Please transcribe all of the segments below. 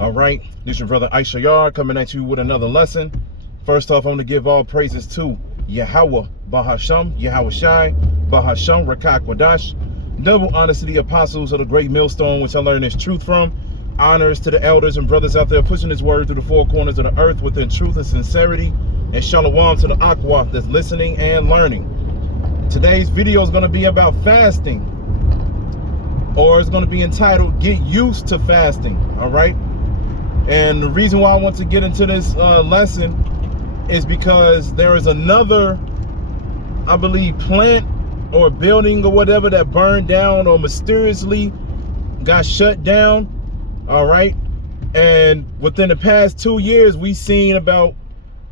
All right, this is your brother Issachar coming at you with another lesson. First off, I'm going to give all praises to Yahweh, Bahasham, Yahweh Shai, Bahasham, Rachaa Quadash. Double honors to the apostles of the great millstone, which I learned this truth from. Honors to the elders and brothers out there pushing this word through the four corners of the earth within truth and sincerity. And shalom to the aqua that's listening and learning. Today's video is going to be about fasting, or it's going to be entitled Get Used to Fasting. All right. And the reason why I want to get into this lesson is because there is another, I believe, plant or building or whatever that burned down or mysteriously got shut down. All right. And within the past 2 years, we've seen about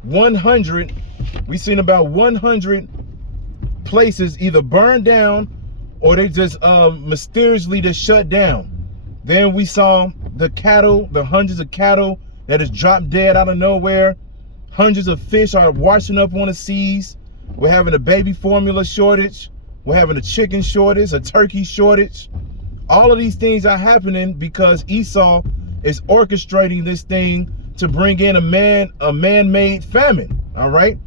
100 places either burned down or they just mysteriously just shut down. Then we saw the cattle, the hundreds of cattle that is dropped dead out of nowhere. Hundreds of fish are washing up on the seas. We're having a baby formula shortage. We're having a chicken shortage, a turkey shortage. All of these things are happening because Esau is orchestrating this thing to bring in a man-made famine. All right.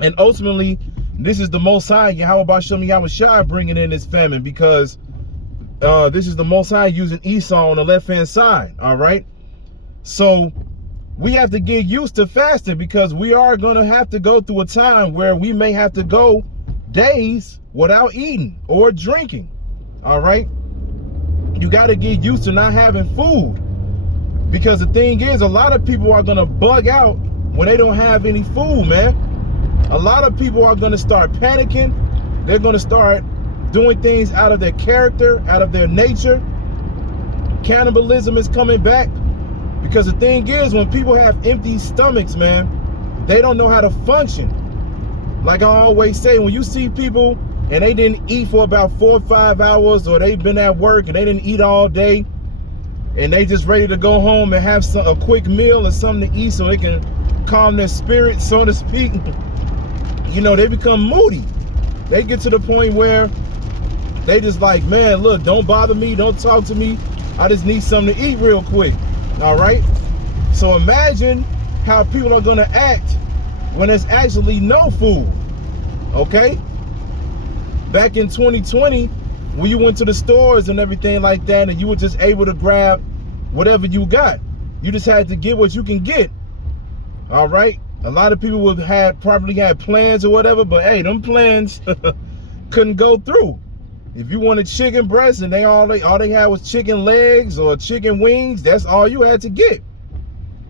And ultimately, this is the Most High, Yahweh Bashem Yahweh Shai, bringing in this famine, because this is the Most High using Esau on the left-hand side. All right. So we have to get used to fasting, because we are going to have to go through a time where we may have to go days without eating or drinking. All right. You got to get used to not having food, because the thing is, a lot of people are going to bug out when they don't have any food, man. A lot of people are going to start panicking. They're going to start doing things out of their character, out of their nature. Cannibalism is coming back, because the thing is, when people have empty stomachs, man, they don't know how to function. Like I always say, when you see people and they didn't eat for about 4 or 5 hours, or they've been at work and they didn't eat all day, and they just ready to go home and have a quick meal or something to eat so they can calm their spirit, so to speak, you know, they become moody. They get to the point where they just like, man, look, don't bother me, don't talk to me, I just need something to eat real quick. All right. So imagine how people are going to act when there's actually no food. Okay. Back in 2020, when you went to the stores and everything like that, and you were just able to grab whatever you got, you just had to get what you can get. All right. A lot of people would have probably had plans or whatever, but hey, them plans couldn't go through. If you wanted chicken breasts and all they had was chicken legs or chicken wings, that's all you had to get,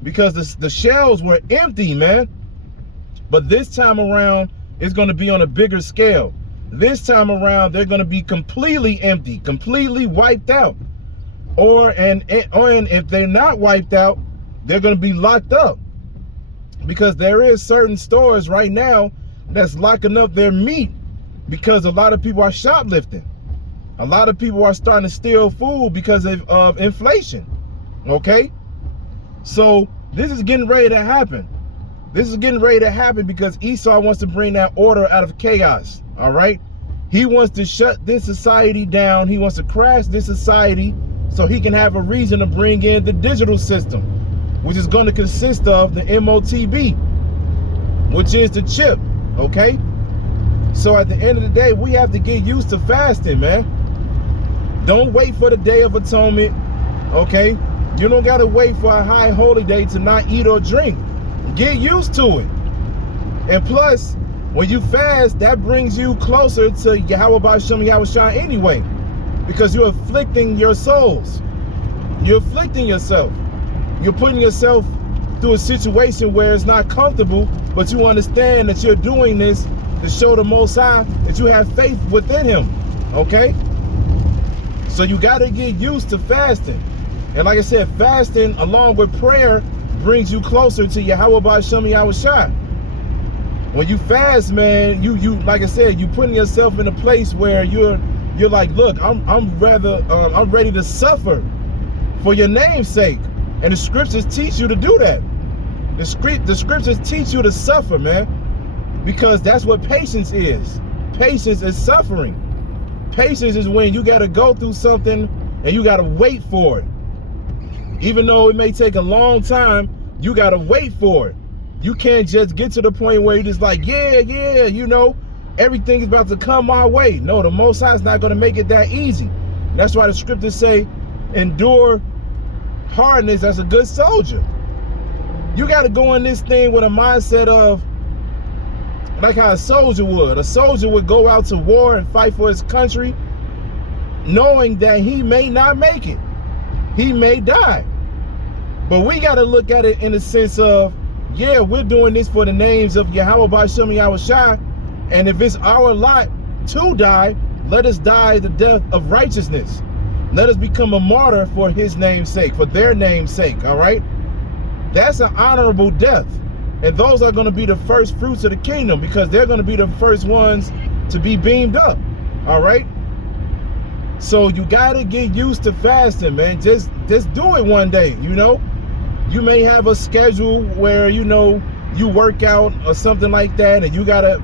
because the shelves were empty, man. But this time around, it's going to be on a bigger scale. This time around, they're going to be completely empty, completely wiped out. And if they're not wiped out, they're going to be locked up, because there is certain stores right now that's locking up their meat because a lot of people are shoplifting. A lot of people are starting to steal food because of inflation. Okay? So this is getting ready to happen. This is getting ready to happen because Esau wants to bring that order out of chaos. All right? He wants to shut this society down. He wants to crash this society so he can have a reason to bring in the digital system, which is going to consist of the MOTB, which is the chip. Okay? So at the end of the day, we have to get used to fasting, man. Don't wait for the Day of Atonement. Okay? You don't got to wait for a high holy day to not eat or drink. Get used to it. And plus, when you fast, that brings you closer to Yahweh Bashem Yahweh Shai anyway, because you're afflicting your souls. You're afflicting yourself. You're putting yourself through a situation where it's not comfortable, but you understand that you're doing this to show the Most High that you have faith within Him. Okay? So you got to get used to fasting. And like I said, fasting along with prayer brings you closer to Yahweh Bashem Yahweh Shai. When you fast, man, you like I said, you putting yourself in a place where you're like, look, I'm ready to suffer for your name's sake. And the scriptures teach you to do that. The scriptures teach you to suffer, man, because that's what patience is. Patience is suffering. Patience is when you got to go through something and you got to wait for it. Even though it may take a long time, you got to wait for it. You can't just get to the point where you're just like, yeah, you know, everything is about to come my way. No, the Most High is not going to make it that easy. That's why the scriptures say, endure hardness as a good soldier. You got to go in this thing with a mindset of, like how a soldier would. A soldier would go out to war and fight for his country, knowing that he may not make it. He may die. But we got to look at it in the sense of, yeah, we're doing this for the names of Yahweh B'Shem Yahushai, and if it's our lot to die, let us die the death of righteousness. Let us become a martyr for his name's sake, for their name's sake, all right? That's an honorable death. And those are going to be the first fruits of the kingdom, because they're going to be the first ones to be beamed up, all right? So you got to get used to fasting, man. Just do it one day, you know? You may have a schedule where, you know, you work out or something like that, and you got to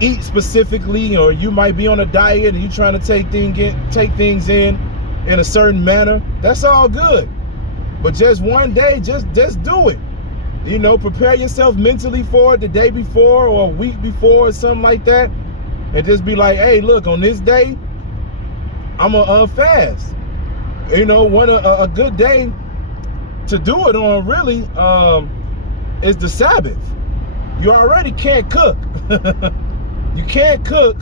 eat specifically, or you might be on a diet and you're trying to take things in a certain manner. That's all good. But just one day, just do it. You know, prepare yourself mentally for it the day before or a week before or something like that. And just be like, hey, look, on this day, I'm going to fast. You know, a good day to do it on really is the Sabbath. You already can't cook. You can't cook,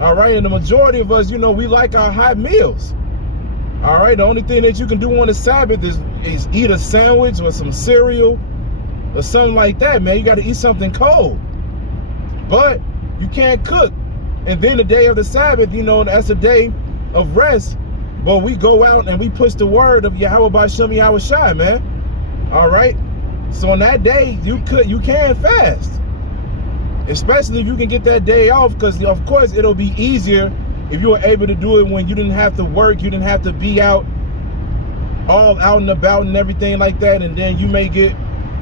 all right? And the majority of us, you know, we like our hot meals. All right, the only thing that you can do on the Sabbath is eat a sandwich or some cereal or something like that, man. You got to eat something cold. But you can't cook. And then the day of the Sabbath, you know, that's a day of rest. But we go out and we push the word of Yahweh B'Shem Yahushai, man. All right? So on that day, you can fast. Especially if you can get that day off, because of course it'll be easier if you were able to do it when you didn't have to work, you didn't have to be out, all out and about and everything like that, and then you may get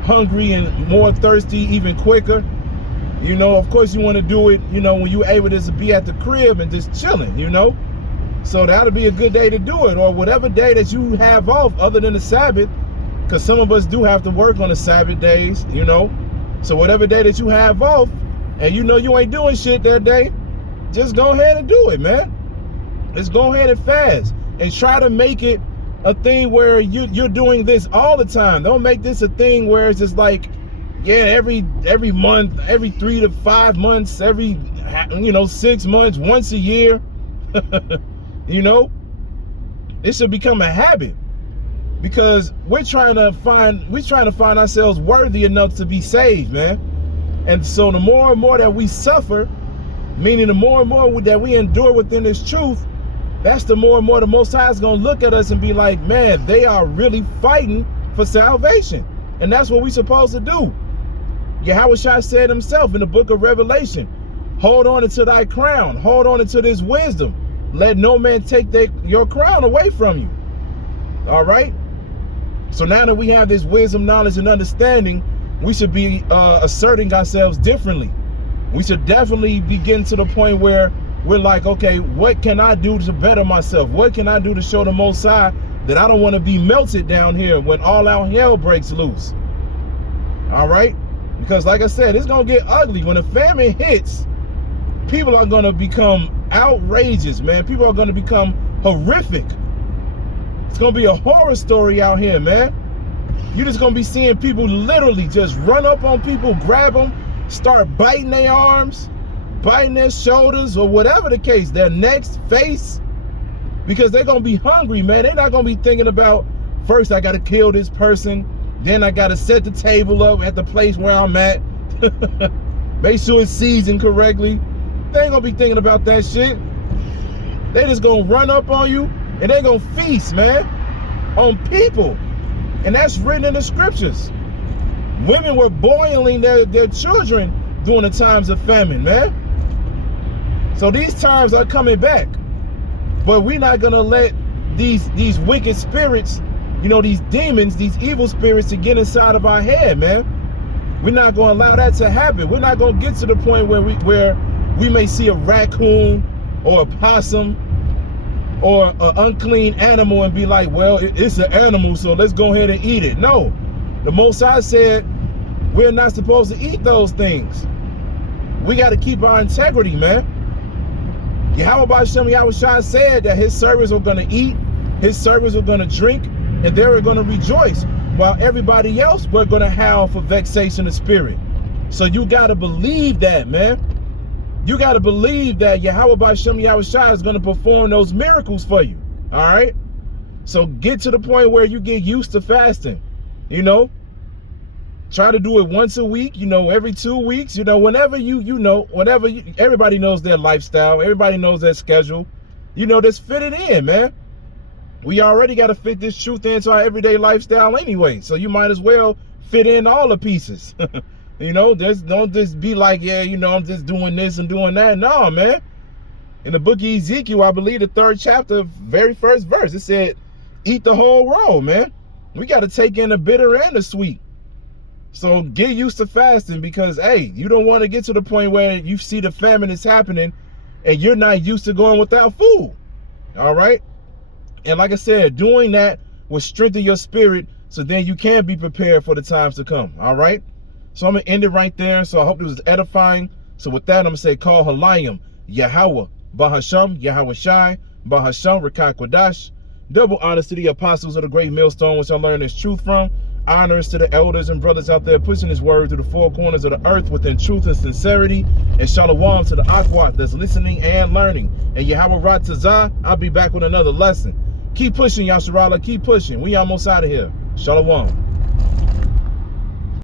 hungry and more thirsty even quicker. You know, of course you want to do it, you know, when you're able to be at the crib and just chilling, you know. So that'll be a good day to do it, or whatever day that you have off other than the Sabbath, because some of us do have to work on the Sabbath days, you know. So whatever day that you have off, and you know you ain't doing shit that day, just go ahead and do it, man. Just go ahead and fast and try to make it a thing where you're doing this all the time. Don't make this a thing where it's just like, yeah, every month, every 3 to 5 months, every, you know, 6 months, once a year. You know, it should become a habit, because we're trying to find ourselves worthy enough to be saved, man. And so the more and more that we suffer, meaning the more and more that we endure within this truth, that's the more and more the Most High is going to look at us and be like, man, they are really fighting for salvation. And that's what we're supposed to do. Yahushua said himself in the book of Revelation, hold on unto thy crown, hold on unto this wisdom. Let no man take your crown away from you. All right? So now that we have this wisdom, knowledge, and understanding, we should be asserting ourselves differently. We should definitely be getting to the point where we're like, okay, what can I do to better myself? What can I do to show the Most High that I don't want to be melted down here when all out hell breaks loose? All right? Because like I said, it's going to get ugly. When a famine hits, people are going to become outrageous, man. People are going to become horrific. It's going to be a horror story out here, man. You're just going to be seeing people literally just run up on people, grab them, start biting their arms, biting their shoulders, or whatever the case, their necks, face, because they're going to be hungry, man. They're not going to be thinking about, first I got to kill this person, then I got to set the table up at the place where I'm at, make sure it's seasoned correctly. They ain't going to be thinking about that shit. They just going to run up on you, and they're going to feast, man, on people. And that's written in the scriptures. Women were boiling their children during the times of famine, man. So these times are coming back. But we're not going to let these wicked spirits, you know, these demons, these evil spirits to get inside of our head, man. We're not going to allow that to happen. We're not going to get to the point where we may see a raccoon or a possum or an unclean animal and be like, well, it's an animal, so let's go ahead and eat it. No, the Most High said we're not supposed to eat those things. We got to keep our integrity, man. Yahweh B'Shem Yahushua said that his servants are going to eat, his servants are going to drink, and they were going to rejoice, while everybody else were going to howl for vexation of spirit. So you got to believe that, man. You got to believe that Yahweh B'Shem Yahushua is going to perform those miracles for you. All right? So get to the point where you get used to fasting. You know? Try to do it once a week, you know, every 2 weeks, you know, whenever everybody knows their lifestyle. Everybody knows their schedule. You know, just fit it in, man. We already got to fit this truth into our everyday lifestyle anyway. So you might as well fit in all the pieces. You know, don't just be like, yeah, you know, I'm just doing this and doing that. No, man. In the book of Ezekiel, I believe the 3rd chapter, very first verse, it said, eat the whole roll, man. We got to take in the bitter and the sweet. So get used to fasting, because, hey, you don't want to get to the point where you see the famine is happening and you're not used to going without food. All right. And like I said, doing that will strengthen your spirit, so then you can be prepared for the times to come. All right. So I'm going to end it right there. So I hope it was edifying. So with that, I'm going to say, call Halayim, Yahweh, Bahasham, Yahweh Shai, Bahasham, Rachaa Kodash. Double honors to the apostles of the great millstone, which I learned this truth from. Honors to the elders and brothers out there pushing his word to the four corners of the earth within truth and sincerity. And shalom to the Akwat that's listening and learning. And Yahweh Ratazah, I'll be back with another lesson. Keep pushing, Yasharala. Keep pushing. We almost out of here. Shalom.